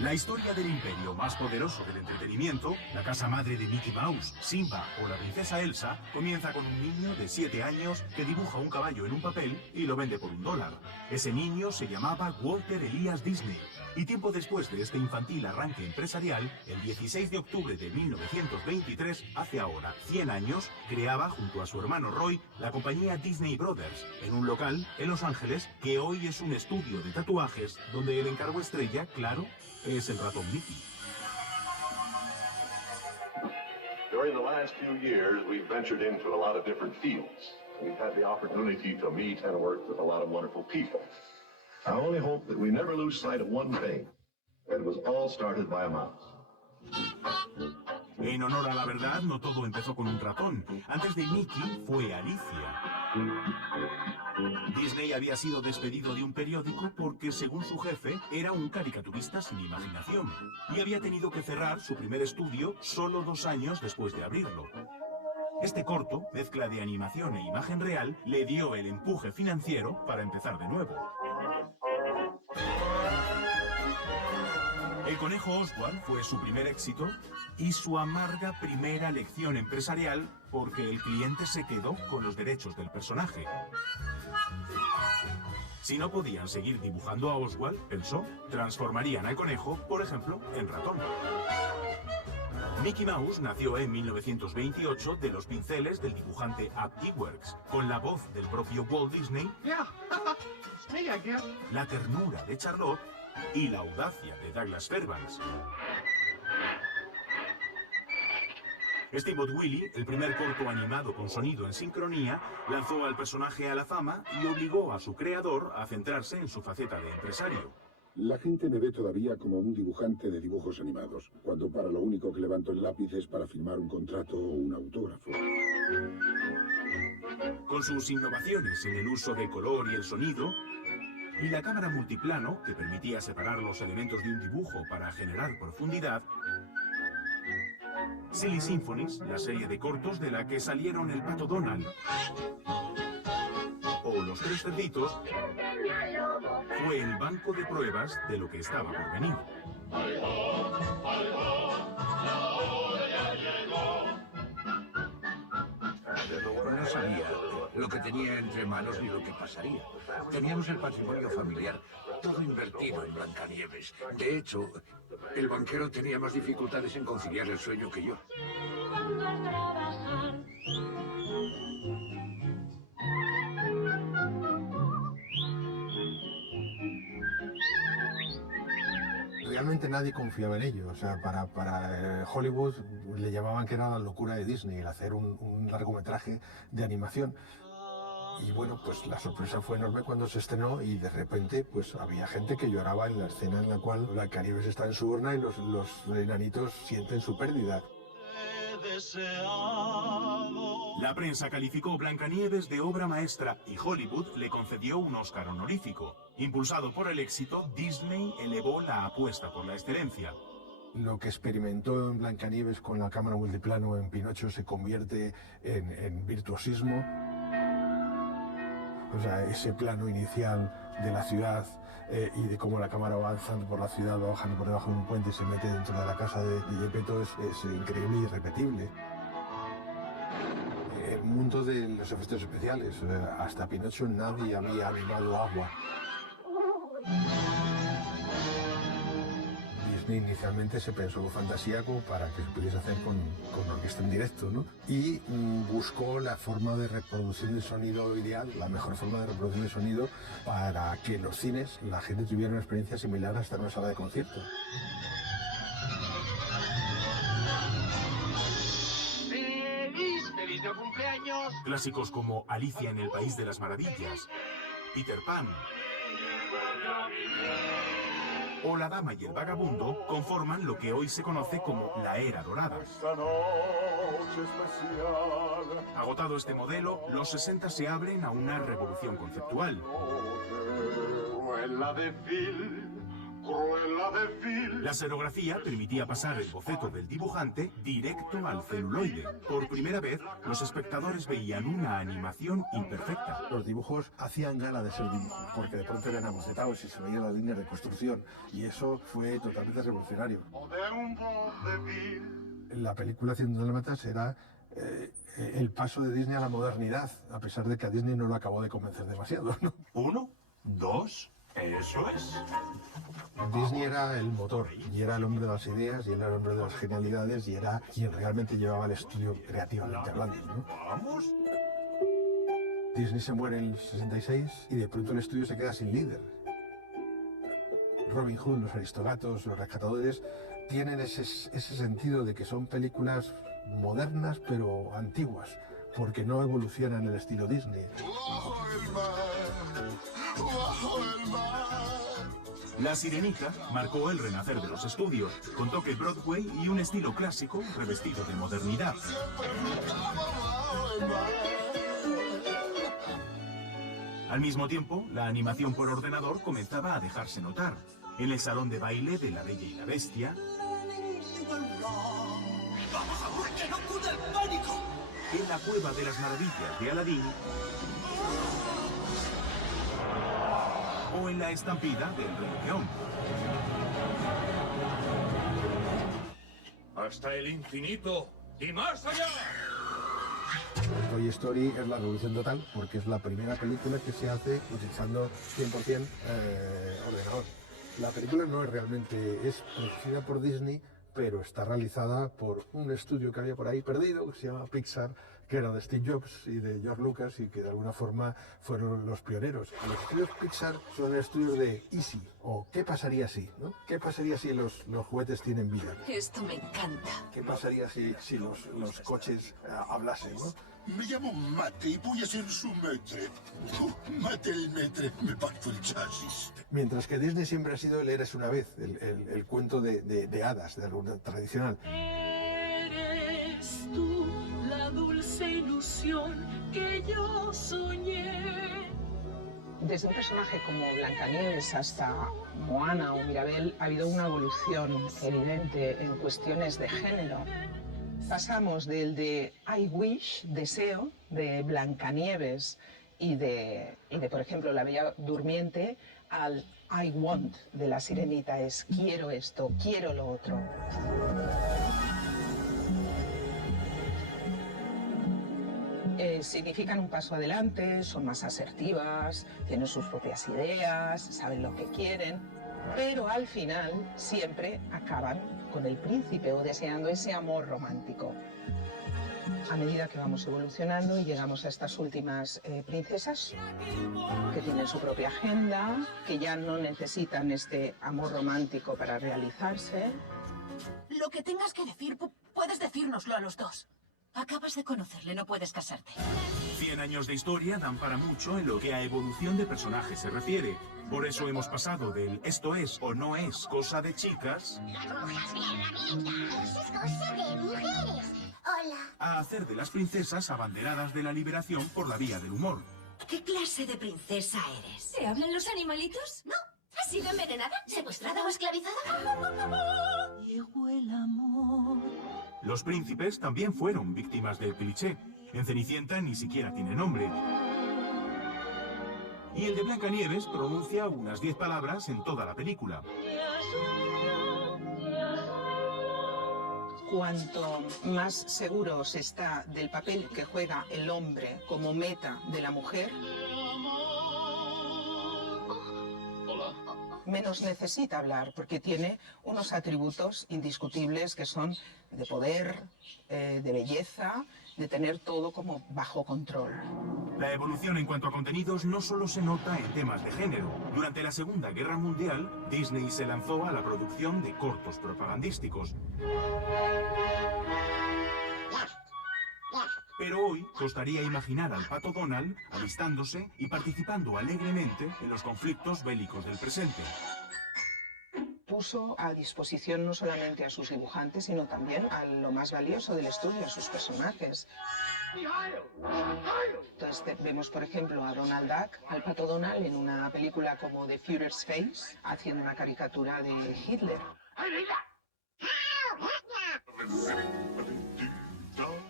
La historia del imperio más poderoso del entretenimiento, la casa madre de Mickey Mouse, Simba o la princesa Elsa, comienza con un niño de 7 años que dibuja un caballo en un papel y lo vende por $1. Ese niño se llamaba Walter Elias Disney. Y tiempo después de este infantil arranque empresarial, el 16 de octubre de 1923, hace ahora 100 años, creaba junto a su hermano Roy la compañía Disney Brothers, en un local en Los Ángeles que hoy es un estudio de tatuajes donde el encargo estrella, claro, es el ratón Mickey. During the last few years, we've ventured into a lot of different fields. We've had the opportunity to meet and work with a lot of wonderful people. I only hope that we never lose sight of one thing. It was all started by a mouse. En honor a la verdad, no todo empezó con un ratón. Antes de Mickey fue Alicia. Disney había sido despedido de un periódico porque, según su jefe, era un caricaturista sin imaginación. Y había tenido que cerrar su primer estudio solo 2 años después de abrirlo. Este corto, mezcla de animación e imagen real, le dio el empuje financiero para empezar de nuevo. El conejo Oswald fue su primer éxito y su amarga primera lección empresarial porque el cliente se quedó con los derechos del personaje. Si no podían seguir dibujando a Oswald, pensó, transformarían al conejo, por ejemplo, en ratón. Mickey Mouse nació en 1928 de los pinceles del dibujante Ab Iwerks, con la voz del propio Walt Disney, la ternura de Charlotte y la audacia de Douglas Fairbanks. Steamboat Willie, el primer corto animado con sonido en sincronía, lanzó al personaje a la fama y obligó a su creador a centrarse en su faceta de empresario. La gente me ve todavía como un dibujante de dibujos animados, cuando para lo único que levanto el lápiz es para firmar un contrato o un autógrafo. Con sus innovaciones en el uso del color y el sonido, y la cámara multiplano, que permitía separar los elementos de un dibujo para generar profundidad, Silly Symphonies, la serie de cortos de la que salieron el Pato Donald o Los Tres Cerditos, fue el banco de pruebas de lo que estaba por venir. No sabía lo que tenía entre manos ni lo que pasaría. Teníamos el patrimonio familiar, todo invertido en Blancanieves. De hecho, el banquero tenía más dificultades en conciliar el sueño que yo. Realmente nadie confiaba en ello. O sea, para Hollywood le llamaban que era la locura de Disney, el hacer un largometraje de animación. Y bueno, pues la sorpresa fue enorme cuando se estrenó y de repente pues había gente que lloraba en la escena en la cual Blancanieves está en su urna y los enanitos sienten su pérdida. La prensa calificó Blancanieves de obra maestra y Hollywood le concedió un Oscar honorífico. Impulsado por el éxito, Disney elevó la apuesta por la excelencia. Lo que experimentó en Blancanieves con la cámara multiplano en Pinocho se convierte en virtuosismo. O sea, ese plano inicial de la ciudad y de cómo la cámara va avanzando por la ciudad, va bajando por debajo de un puente y se mete dentro de la casa de Gepetto es increíble y irrepetible. El mundo de los efectos especiales, hasta Pinocho nadie había animado agua. Disney inicialmente se pensó fantasía como para que se pudiese hacer con orquesta en directo, ¿no? Y buscó la forma de reproducir el sonido ideal, la mejor forma de reproducir el sonido para que en los cines la gente tuviera una experiencia similar a estar en una sala de concierto. ¡Feliz de cumpleaños! Clásicos como Alicia en el País de las Maravillas, Peter Pan o La Dama y el Vagabundo conforman lo que hoy se conoce como la Era Dorada. Agotado este modelo, los 60 se abren a una revolución conceptual. La serigrafía permitía pasar el boceto del dibujante directo al celuloide. Por primera vez, los espectadores veían una animación imperfecta. Los dibujos hacían gala de ser dibujos, porque de pronto eran abocetados y se veían las líneas de construcción, y eso fue totalmente revolucionario. La película 100 dálmatas era el paso de Disney a la modernidad, a pesar de que a Disney no lo acabó de convencer demasiado, ¿no? 1, 2, eso es. Disney era el motor, y era el hombre de las ideas, y era el hombre de las genialidades, y era quien realmente llevaba el estudio creativamente hablando, ¿no? Vamos. Disney se muere en el 66 y de pronto el estudio se queda sin líder. Robin Hood, Los Aristogatos, Los Rescatadores tienen ese sentido de que son películas modernas pero antiguas, porque no evolucionan el estilo Disney. La Sirenita marcó el renacer de los estudios, con toque Broadway y un estilo clásico revestido de modernidad. Al mismo tiempo, la animación por ordenador comenzaba a dejarse notar. En el salón de baile de La Bella y la Bestia, ¡Vamos, amor, que no cunda el pánico! en la Cueva de las Maravillas de Aladín o en la Estampida del Rey León. Hasta el infinito y más allá. Toy Story es la revolución total, porque es la primera película que se hace utilizando 100% ordenador. La película no es realmente, es producida por Disney, pero está realizada por un estudio que había por ahí perdido, que se llama Pixar, que era de Steve Jobs y de George Lucas, y que de alguna forma fueron los pioneros. Los estudios Pixar son estudios de Easy, o ¿qué pasaría si? ¿No? ¿Qué pasaría si los juguetes tienen vida? Esto me encanta. ¿Qué pasaría si los coches hablasen, ¿no? Me llamo Mate y voy a ser su maître. Mate el maître, me parto el chasis. Mientras que Disney siempre ha sido el Eres una vez, el cuento de hadas, de alguna tradicional. Eres tú la dulce ilusión que yo soñé. Desde un personaje como Blancanieves hasta Moana o Mirabel ha habido una evolución evidente en cuestiones de género. Pasamos del de I wish, deseo, de Blancanieves y de, por ejemplo, La Bella Durmiente, al I want de La Sirenita, es quiero esto, quiero lo otro. Significan un paso adelante, son más asertivas, tienen sus propias ideas, saben lo que quieren, pero al final siempre acaban con el príncipe o deseando ese amor romántico. A medida que vamos evolucionando y llegamos a estas últimas princesas que tienen su propia agenda, que ya no necesitan este amor romántico para realizarse. Lo que tengas que decir, puedes decírnoslo a los dos. Acabas de conocerle, no puedes casarte. 100 años de historia dan para mucho en lo que a evolución de personajes se refiere. Por eso hemos pasado del esto es o no es cosa de chicas Eso es cosa de mujeres. Hola. a hacer de las princesas abanderadas de la liberación por la vía del humor. ¿Qué clase de princesa eres? ¿Te hablan los animalitos? No. ¿Has sido envenenada? ¿Secuestrada o esclavizada? Llegó el amor. Los príncipes también fueron víctimas del cliché. En Cenicienta ni siquiera tiene nombre. Y el de Blancanieves pronuncia unas 10 palabras en toda la película. Cuanto más seguro se está del papel que juega el hombre como meta de la mujer, menos necesita hablar, porque tiene unos atributos indiscutibles que son de poder, de belleza, de tener todo como bajo control. La evolución en cuanto a contenidos no solo se nota en temas de género. Durante la Segunda Guerra Mundial, Disney se lanzó a la producción de cortos propagandísticos. Pero hoy costaría imaginar al Pato Donald alistándose y participando alegremente en los conflictos bélicos del presente. Puso a disposición no solamente a sus dibujantes, sino también a lo más valioso del estudio, a sus personajes. Entonces vemos, por ejemplo, a Donald Duck, al pato Donald, en una película como The Führer's Face, haciendo una caricatura de Hitler.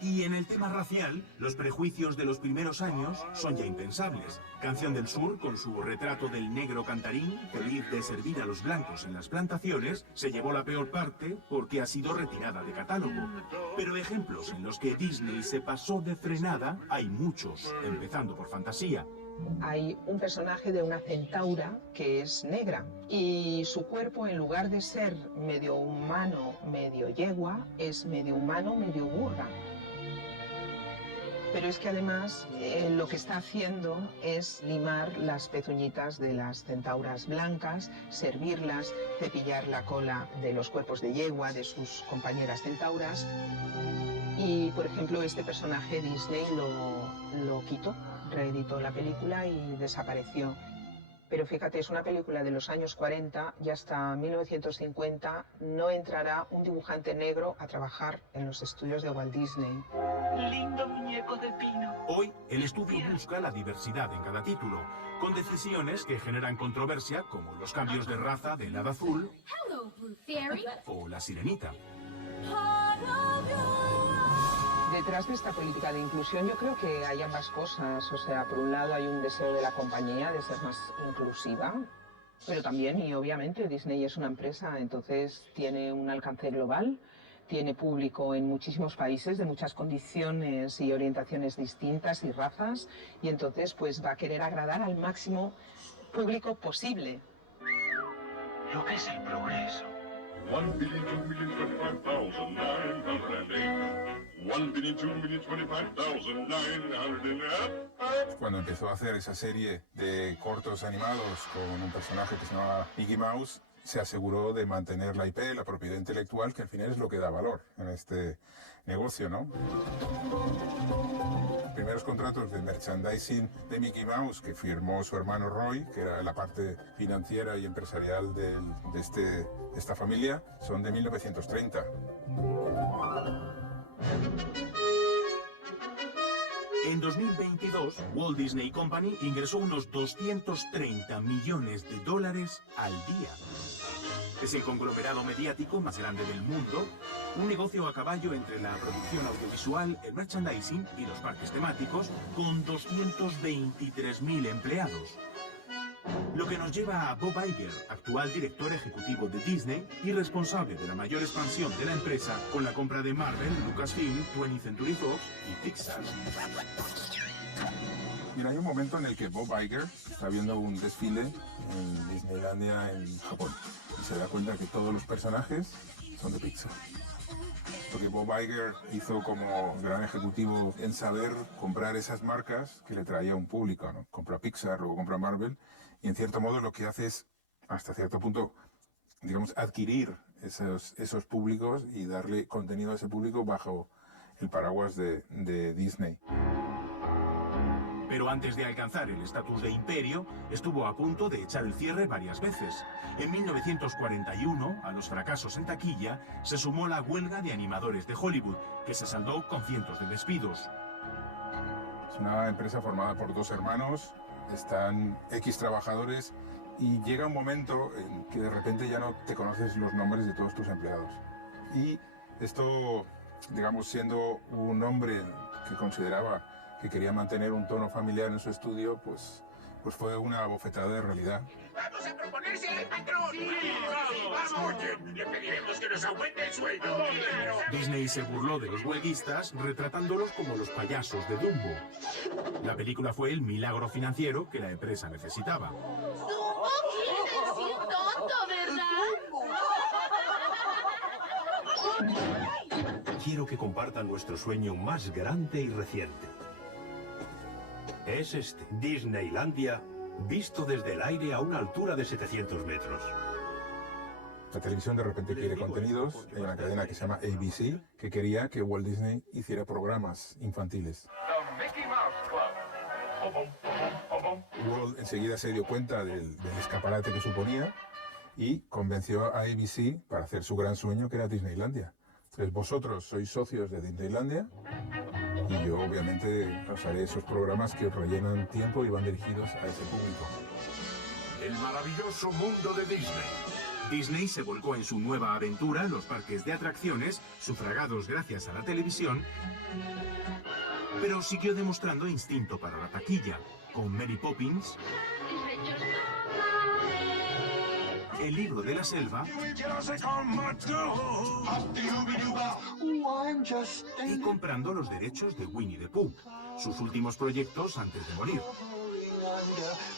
Y en el tema racial, los prejuicios de los primeros años son ya impensables. Canción del Sur, con su retrato del negro cantarín, feliz de servir a los blancos en las plantaciones, se llevó la peor parte porque ha sido retirada de catálogo. Pero ejemplos en los que Disney se pasó de frenada hay muchos, empezando por Fantasía. Hay un personaje de una centaura que es negra y su cuerpo, en lugar de ser medio humano, medio yegua, es medio humano, medio burra. Pero es que además lo que está haciendo es limar las pezuñitas de las centauras blancas, servirlas, cepillar la cola de los cuerpos de yegua de sus compañeras centauras. Y, por ejemplo, este personaje Disney lo quitó, reeditó la película y desapareció. Pero fíjate, es una película de los años 40 y hasta 1950 no entrará un dibujante negro a trabajar en los estudios de Walt Disney. Lindo muñeco de pino. Hoy, el estudio busca la diversidad en cada título, con decisiones que generan controversia, como los cambios de raza del Hada Azul o la Sirenita. Detrás de esta política de inclusión yo creo que hay ambas cosas. O sea, por un lado hay un deseo de la compañía de ser más inclusiva, pero también, y obviamente, Disney es una empresa, entonces tiene un alcance global, tiene público en muchísimos países de muchas condiciones y orientaciones distintas y razas, y entonces pues va a querer agradar al máximo público posible. Lo que es el progreso. 1,2,25,908. Cuando empezó a hacer esa serie de cortos animados con un personaje que se llamaba Mickey Mouse, se aseguró de mantener la IP, la propiedad intelectual, que al final es lo que da valor en este negocio, ¿no? Los primeros contratos de merchandising de Mickey Mouse que firmó su hermano Roy, que era la parte financiera y empresarial de esta familia, son de 1930. En 2022, Walt Disney Company ingresó unos 230 millones de dólares al día. Es el conglomerado mediático más grande del mundo, un negocio a caballo entre la producción audiovisual, el merchandising y los parques temáticos, con 223.000 empleados. Lo que nos lleva a Bob Iger, actual director ejecutivo de Disney y responsable de la mayor expansión de la empresa con la compra de Marvel, Lucasfilm, 20th Century Fox y Pixar. Mira, hay un momento en el que Bob Iger está viendo un desfile en Disneylandia en Japón y se da cuenta que todos los personajes son de Pixar. Porque Bob Iger hizo como gran ejecutivo en saber comprar esas marcas que le traía un público, ¿no? Compra Pixar, luego compra Marvel, y en cierto modo lo que hace es, hasta cierto punto, digamos, adquirir esos públicos y darle contenido a ese público bajo el paraguas de Disney. Pero antes de alcanzar el estatus de imperio, estuvo a punto de echar el cierre varias veces. En 1941, a los fracasos en taquilla, se sumó la huelga de animadores de Hollywood, que se saldó con cientos de despidos. Es una empresa formada por dos hermanos, están X trabajadores y llega un momento en que de repente ya no te conoces los nombres de todos tus empleados. Y esto, digamos, siendo un hombre que consideraba que quería mantener un tono familiar en su estudio, pues fue una bofetada de realidad. ¡Vamos a proponerse al patrón! ¡Sí, vamos! Oye, le pediremos que nos aumente el sueldo. Disney se burló de los huelguistas retratándolos como los payasos de Dumbo. La película fue el milagro financiero que la empresa necesitaba. Dumbo quiere decir tonto, ¿verdad? Quiero que compartan nuestro sueño más grande y reciente. Es este, Disneylandia, visto desde el aire a una altura de 700 metros. La televisión de repente quiere contenidos. Hay una cadena que se llama ABC que quería que Walt Disney hiciera programas infantiles. Walt enseguida se dio cuenta del escaparate que suponía y convenció a ABC para hacer su gran sueño, que era Disneylandia. Entonces, vosotros sois socios de Disneylandia Y yo obviamente os haré esos programas que rellenan tiempo y van dirigidos a ese público. El maravilloso mundo de Disney. Disney se volcó en su nueva aventura en los parques de atracciones, sufragados gracias a la televisión, pero siguió demostrando instinto para la taquilla, con Mary Poppins, El libro de la selva y comprando los derechos de Winnie the Pooh, sus últimos proyectos antes de morir.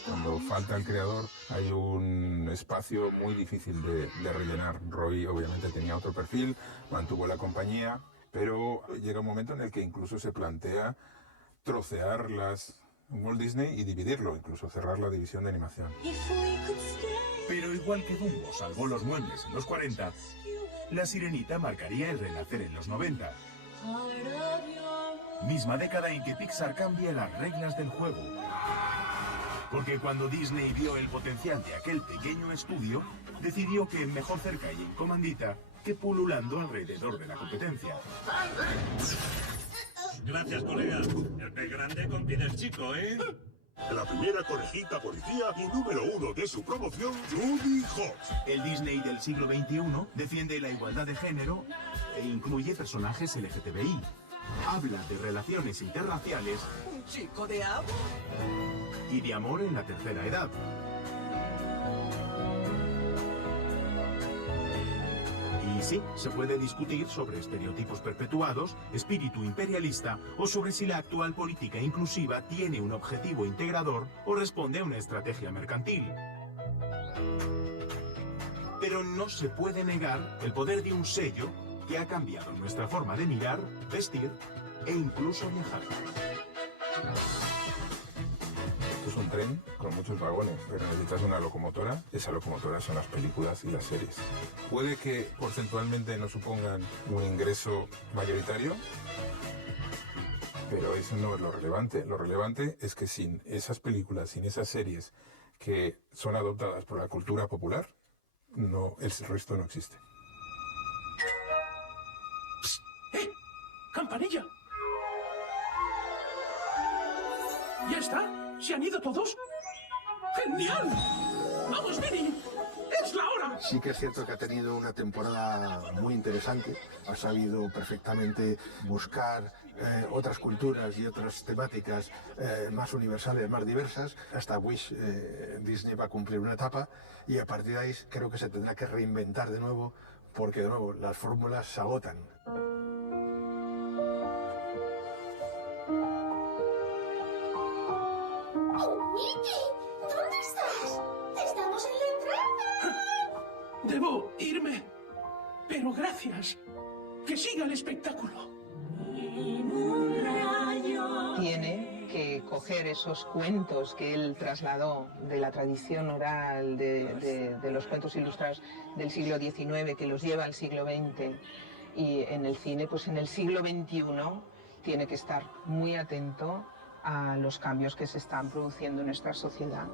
Cuando falta el creador hay un espacio muy difícil de rellenar. Roy obviamente tenía otro perfil, mantuvo la compañía, pero llega un momento en el que incluso se plantea trocear Walt Disney y dividirlo, incluso cerrar la división de animación. Pero igual que Dumbo salvó los muebles en los 40, La Sirenita marcaría el renacer en los 90. Misma década en que Pixar cambia las reglas del juego. Porque cuando Disney vio el potencial de aquel pequeño estudio, decidió que mejor cerca y en comandita que pululando alrededor de la competencia. Gracias, colega. El pez grande con pies chico, ¿eh? La primera conejita policía y número 1 de su promoción, Judy Hopps. El Disney del siglo XXI defiende la igualdad de género e incluye personajes LGTBI. Habla de relaciones interraciales. ¿Un chico de agua? Y de amor en la tercera edad. Y sí, se puede discutir sobre estereotipos perpetuados, espíritu imperialista o sobre si la actual política inclusiva tiene un objetivo integrador o responde a una estrategia mercantil. Pero no se puede negar el poder de un sello que ha cambiado nuestra forma de mirar, vestir e incluso viajar. Es un tren con muchos vagones, pero necesitas una locomotora. Esa locomotora son las películas y las series. Puede que porcentualmente no supongan un ingreso mayoritario, pero eso no es lo relevante. Lo relevante es que sin esas películas, sin esas series que son adoptadas por la cultura popular, el resto no existe. ¡Campanilla! ¿Ya está? ¿Se han ido todos? ¡Genial! ¡Vamos, Minnie! ¡Es la hora! Sí que es cierto que ha tenido una temporada muy interesante. Ha sabido perfectamente buscar otras culturas y otras temáticas más universales, más diversas. Hasta Wish Disney va a cumplir una etapa y a partir de ahí creo que se tendrá que reinventar de nuevo porque de nuevo las fórmulas se agotan. ¿Dónde estás? ¡Estamos en la entrada! Debo irme, pero gracias. Que siga el espectáculo. Tiene que coger esos cuentos que él trasladó de la tradición oral, de los cuentos ilustrados del siglo XIX, que los lleva al siglo XX, y en el cine, pues en el siglo XXI, tiene que estar muy atento a los cambios que se están produciendo en nuestra sociedad.